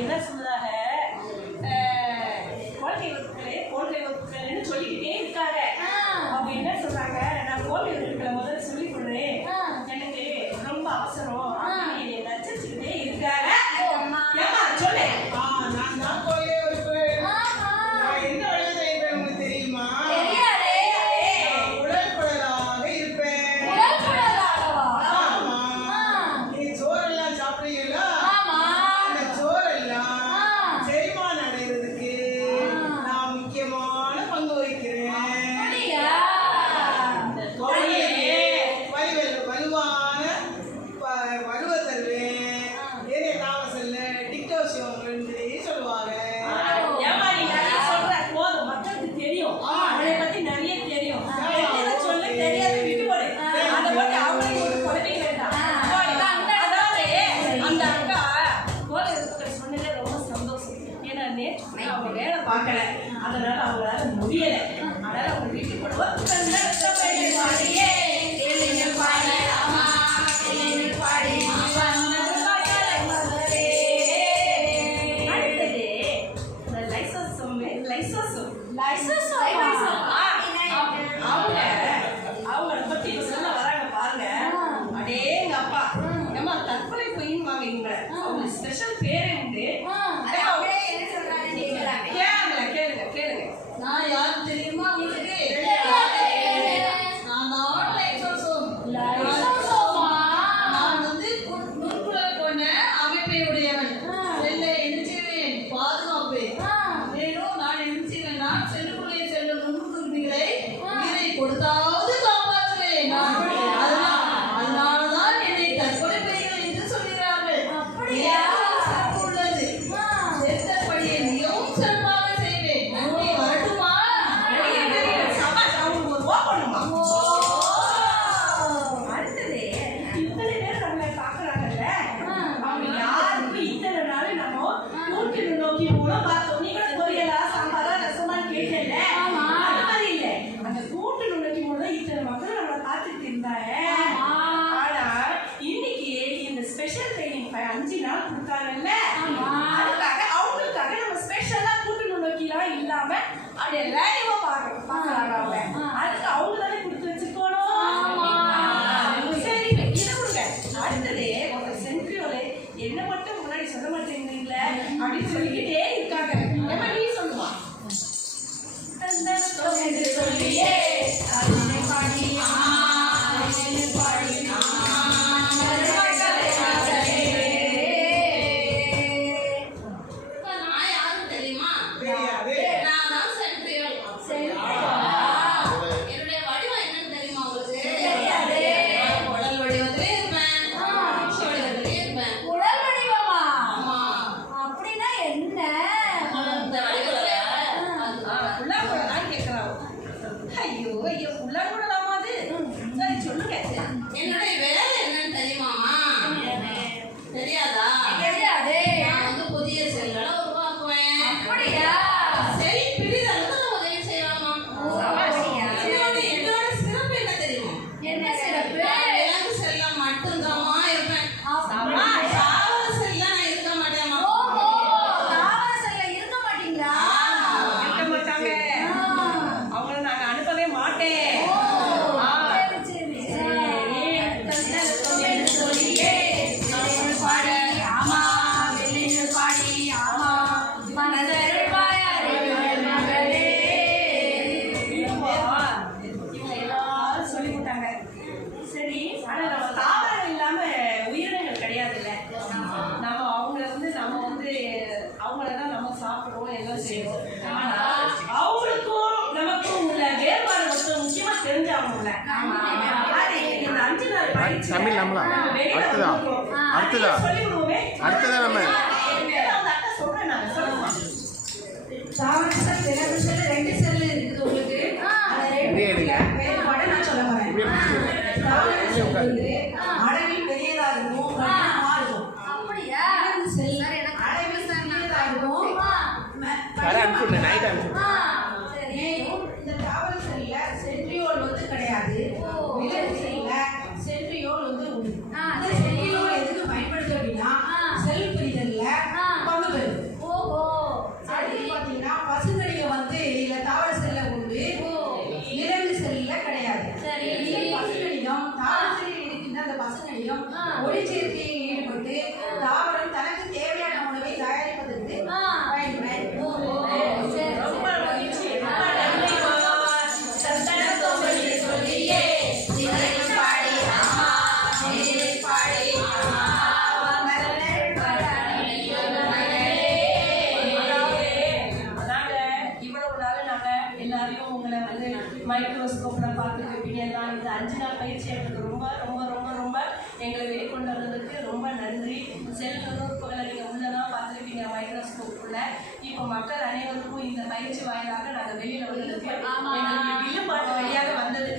என்ன சொல்றதாக கோல்கை வகுப்புகள்னு சொல்லிக்கிட்டே இருக்காங்க. அவங்க என்ன சொல்றாங்க, நான் கோல்கை வகுப்புகளை முதல்ல சொல்லி கொடுறேன், எனக்கு ரொம்ப அவசரம் அப்படின்னு நச்சரிச்சுக்கிட்டே இருக்காங்க. சொல்லு. நான் தான் கோல்கை வகுப்பு. நான் என்ன வேலை செய்வேன் உங்களுக்கு தெரியுமா? உடற்படலாக இருப்பேன். ஆமா. நீ சோறெல்லாம் சாப்பிடுறீங்களா? அந்த சோறெல்லாம் செரிமானம் அடைகிறதுக்கு நான் முக்கியமான பங்கு வகிக்கிறேன். வலுவை தருவேன். ஏனே தாமசல்ல டிக்டோசியம் சொல்லுவாங்க. மக்களுக்கு தெரியும், அதை பத்தி நிறைய தெரியும். சொல்ல தெரியாது விட்டு போடு. அதை பத்தி அவங்களுக்கு குழந்தைங்க வேண்டாம். அதாவது அந்த அக்கா கோலை சொன்னதே ரொம்ப சந்தோஷம். ஏன்னா நேற்று அவங்க வேலை பார்க்கல, அதனால அவங்களால முடியல. அதனால அவங்க வீட்டுக்கு போடுவோம். அவங்கள பத்தி சொல்ல வராங்க பாருங்க. அடேங்க அப்பா, நம்ம தற்கொலை பொய்ன்னு வாங்க. அவங்க ஸ்பெஷல் பேரே உண்டு. கேளுங்க கேளுங்க. நான் யாரும் தெரியுமா உங்களுக்கு? நான் வந்து நுண்குழல் கொண்ட அமைப்பை உடையவன். செல்ல எரிச்சிருவேன், பாதுகாப்பேன். மேலும் நான் எரிச்சிருவேன்னா செல்லுக்குள்ளே செல்லும் நுண்குருவிகளை உயிரை கொடுத்தாவது காப்பாற்றுவேன். அதனாலதான் என்னை தற்கொலை பெய்கள் என்று சொல்கிறார்கள். சிறப்பு உள்ளது. சேர்த்தபடியை மிகவும் சிறப்பாக செய்வேன். நன்றி. வரட்டுமா? அடுத்தது இத்தனை பேர் நம்மளை பார்க்கறாங்கல்ல, அவங்க யாருக்கும் இத்தனை நாள் நம்ம கூட்டு நோக்கி மூலம் பார்த்தோம். நீ கூட பொரியலா சாம்பாரா ரசமான்னு கேட்டல. அது மாதிரி இல்லை, அந்த கூட்டு நோக்கி மூலம் இத்தனை மக்கள் நம்மளை பார்த்துட்டு இருந்தாங்க. ஆனா இன்னைக்கு இந்த ஸ்பெஷல் ட்ரைனிங் 5 நாள் கொடுத்தாங்கல்ல, அதுக்காக அவங்களுக்காக நம்ம ஸ்பெஷலா கூட்டு நோக்கிலாம் இல்லாம அப்படியே லைவா பார்க்கறாங்க. அதுக்கு அவங்க தானே கொடுத்து வச்சுக்கணும். சரி, இதை கொடுங்க. அடுத்தது உங்க சென்ட்ரியோல என்ன மட்டும் முன்னாடி சொல்ல மாட்டேங்கிறீங்களே அப்படின்னு சொல்லிக்கிட்டே இருக்காங்க. ஏமா நீ சொல்லுமா? சொல்லியே என்னுடைய வேலை என்னன்னு தெரியுமாமா? தெரியாதா? நான் வந்து புதிய செல்களை உருவாக்குவேன். சரி, பிடிதலுக்கு நான் உதவி செய்யலாமா? என்னோட சிறப்பு என்ன தெரியுமா? விலங்கு செல்ல மட்டும்தாமா இருப்பேன். தாவர செல்ல நான் இருக்க மாட்டேமா. இருக்க மாட்டாங்க. அவங்கள நாங்க அனுப்பவே மாட்டேன். சரி, ஆனா நம்ம தாவரம் இல்லாம உயிரினங்கள் கிடையாது இல்ல. நம்ம அவங்கள வந்து அவங்களதான் நம்ம சாப்பிடுவோம், எல்லாம் செய்வோம். ஆனா அவங்களுக்கும் நமக்கும் உள்ள வேறுபாடு மட்டும் முக்கியமா தெரிஞ்சாகணும்ல. இந்த 5 நாள் பயிற்சி தமிழ் நம்மளா அடுத்ததா சொல்லி விடுவோமே. அடுத்ததா நம்ம அவங்க அக்கா சொல்றேன், நான் சொல்லுமா? தாவர செல், விலங்கு செல் 2 செல் இருக்குது உங்களுக்கு. அந்த 2 வேறுபாடு நான் சொல்ல வரேன். தாவர செல் வந்து அளவில் பெரியதா இருக்கும், கடினமா இருக்கும். விலங்கு செல் அளவில் சிறியதா இருக்கும். மேலும் இந்த தாவர செல்ல சென்ட்ரியோல் வந்து கிடையாது. விலங்கு செல்ல சென்ட்ரியோல் வந்து உண்டு. இந்த சென்ட்ரியோல் எதுக்கு பயன்படுத்தும் அப்படின்னா 5 நாள் பயிற்சி எங்களுக்கு ரொம்ப ரொம்ப ரொம்ப ரொம்ப எங்களை வெளிக்கொண்டு வந்ததுக்கு ரொம்ப நன்றி. செல் நுண்ணூறுப்புகளை நீங்கள் உள்ளதான் பார்த்துருப்பீங்க மைக்ரோஸ்கோப்புக்குள்ள. இப்போ மக்கள் அனைவருக்கும் இந்த பயிற்சி வாயிலாக நாங்கள் வெளியில் வந்ததுக்கு எங்களுக்கு வில்லுப்பாட்டு வழியாக வந்ததுக்கு